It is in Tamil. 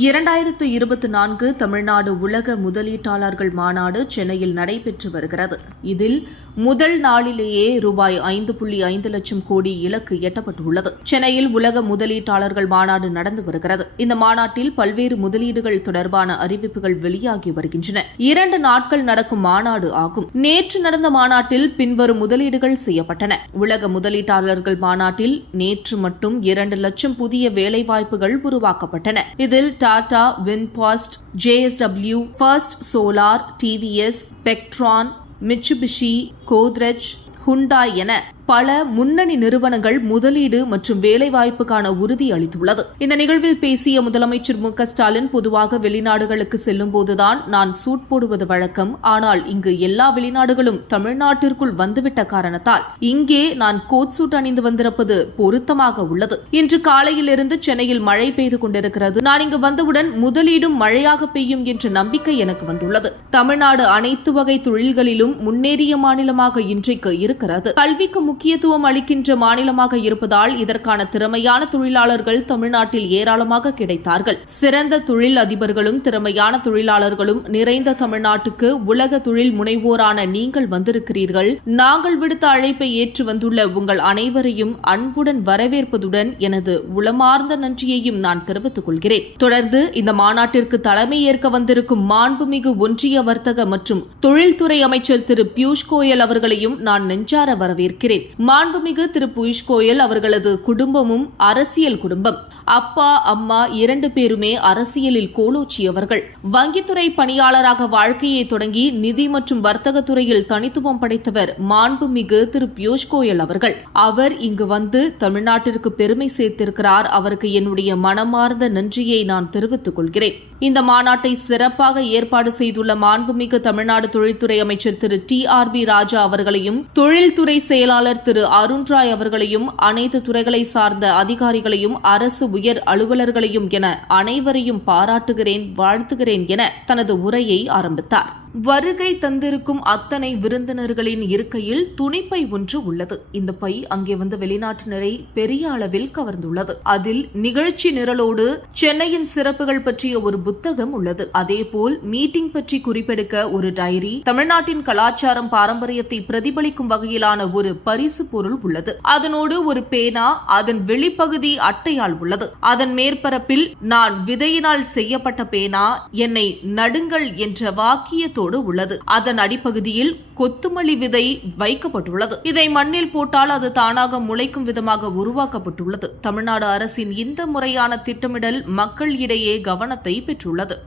இரண்டாயிரத்து இருபத்தி நான்கு தமிழ்நாடு உலக முதலீட்டாளர்கள் மாநாடு சென்னையில் நடைபெற்று வருகிறது. இதில் முதல் நாளிலேயே ரூபாய் ஐந்து புள்ளி ஐந்து லட்சம் கோடி இலக்கு எட்டப்பட்டுள்ளது. சென்னையில் உலக முதலீட்டாளர்கள் மாநாடு நடந்து வருகிறது. இந்த மாநாட்டில் பல்வேறு முதலீடுகள் தொடர்பான அறிவிப்புகள் வெளியாகி வருகின்றன. இரண்டு நாட்கள் நடக்கும் மாநாடு ஆகும். நேற்று நடந்த மாநாட்டில் பின்வரும் முதலீடுகள் செய்யப்பட்டன. உலக முதலீட்டாளர்கள் மாநாட்டில் நேற்று மட்டும் இரண்டு லட்சம் புதிய வேலைவாய்ப்புகள் உருவாக்கப்பட்டன. இதில் Tata VinFast JSW First Solar TVS Pegatron Mitsubishi Godrej Hyundai என பல முன்னணி நிறுவனங்கள் முதலீடு மற்றும் வேலைவாய்ப்புக்கான உறுதி அளித்துள்ளது. இந்த நிகழ்வில் பேசிய முதலமைச்சர் மு ஸ்டாலின் பொதுவாக வெளிநாடுகளுக்கு செல்லும் போதுதான் நான் சூட் போடுவது வழக்கம். ஆனால் இங்கு எல்லா வெளிநாடுகளும் தமிழ்நாட்டிற்குள் வந்துவிட்ட காரணத்தால் இங்கே நான் கோட் சூட் அணிந்து வந்திருப்பது பொருத்தமாக உள்ளது. இன்று காலையிலிருந்து சென்னையில் மழை பெய்து கொண்டிருக்கிறது. நான் இங்கு வந்தவுடன் முதலீடும் மழையாக பெய்யும் என்ற நம்பிக்கை எனக்கு வந்துள்ளது. தமிழ்நாடு அனைத்து வகை தொழில்களிலும் முன்னேறிய மாநிலமாக இன்றைக்கு இருக்கிறது. கல்விக்கு முக்கியத்துவம் அளிக்கின்ற மாநிலமாக இருப்பதால் இதற்கான திறமையான தொழிலாளர்கள் தமிழ்நாட்டில் ஏராளமாக கிடைத்தார்கள். சிறந்த தொழில் அதிபர்களும் திறமையான தொழிலாளர்களும் நிறைந்த தமிழ்நாட்டுக்கு உலக தொழில் முனைவோரான நீங்கள் வந்திருக்கிறீர்கள். நாங்கள் விடுத்த அழைப்பை ஏற்று வந்துள்ள உங்கள் அனைவரையும் அன்புடன் வரவேற்பதுடன் எனது உளமார்ந்த நன்றியையும் நான் தெரிவித்துக் கொள்கிறேன். தொடர்ந்து இந்த மாநாட்டிற்கு தலைமை ஏற்க வந்திருக்கும் மாண்புமிகு ஒன்றிய வர்த்தக மற்றும் தொழில்துறை அமைச்சர் திரு பியூஷ் கோயல் அவர்களையும் நான் நெஞ்சார வரவேற்கிறேன். மாண்புமிகு திரு பியூஷ் கோயல் அவர்களது குடும்பமும் அரசியல் குடும்பம். அப்பா அம்மா இரண்டு பேருமே அரசியலில் கோலோச்சியவர்கள். வங்கித்துறை பணியாளராக வாழ்க்கையை தொடங்கி நிதி மற்றும் வர்த்தகத்துறையில் தனித்துவம் படைத்தவர் மாண்புமிகு திரு பியூஷ் கோயல் அவர்கள். அவர் இங்கு வந்து தமிழ்நாட்டிற்கு பெருமை சேர்த்திருக்கிறார். அவருக்கு என்னுடைய மனமார்ந்த நன்றியை நான் தெரிவித்துக் கொள்கிறேன். இந்த மாநாட்டை சிறப்பாக ஏற்பாடு செய்துள்ள மாண்புமிகு தமிழ்நாடு தொழில்துறை அமைச்சர் Thiru T R B Raja அவர்களையும் தொழில்துறை செயலாளர் திரு அருண்ராய் அவர்களையும் அனைத்து துறைகளை சார்ந்த அதிகாரிகளையும் அரசு உயர் அலுவலர்களையும் என அனைவரையும் பாராட்டுகிறேன் வாழ்த்துகிறேன் என தனது உரையை ஆரம்பித்தார். வருகை தந்திருக்கும் அத்தனை விருந்தினர்களின் இருக்கையில் துணிப்பை ஒன்று உள்ளது. இந்த பை அங்கே வந்த வெளிநாட்டினரை பெரிய அளவில் கவர்ந்துள்ளது. அதில் நிகழ்ச்சி நிரலோடு சென்னையின் சிறப்புகள் பற்றிய ஒரு புத்தகம் உள்ளது. அதேபோல் மீட்டிங் பற்றி குறிப்பெடுக்க ஒரு டைரி தமிழ்நாட்டின் கலாச்சாரம் பாரம்பரியத்தை பிரதிபலிக்கும் வகையிலான ஒரு பரிசு பொருள் உள்ளது. அதனோடு ஒரு பேனா அதன் வெளிப்பகுதி அட்டையால் உள்ளது. அதன் மேற்பரப்பில் நான் விதையினால் செய்யப்பட்ட பேனா என்னை நடுங்கள் என்ற வாக்கியத்தோடு உள்ளது. அதன் அடிப்பகுதியில் கொத்துமல்லி விதை வைக்கப்பட்டுள்ளது. இதை மண்ணில் போட்டால் அது தானாக முளைக்கும் விதமாக உருவாக்கப்பட்டுள்ளது. தமிழ்நாடு அரசின் இந்த முறையான திட்டமிடல் மக்கள் இடையே கவனத்தை பெற்றுள்ளது.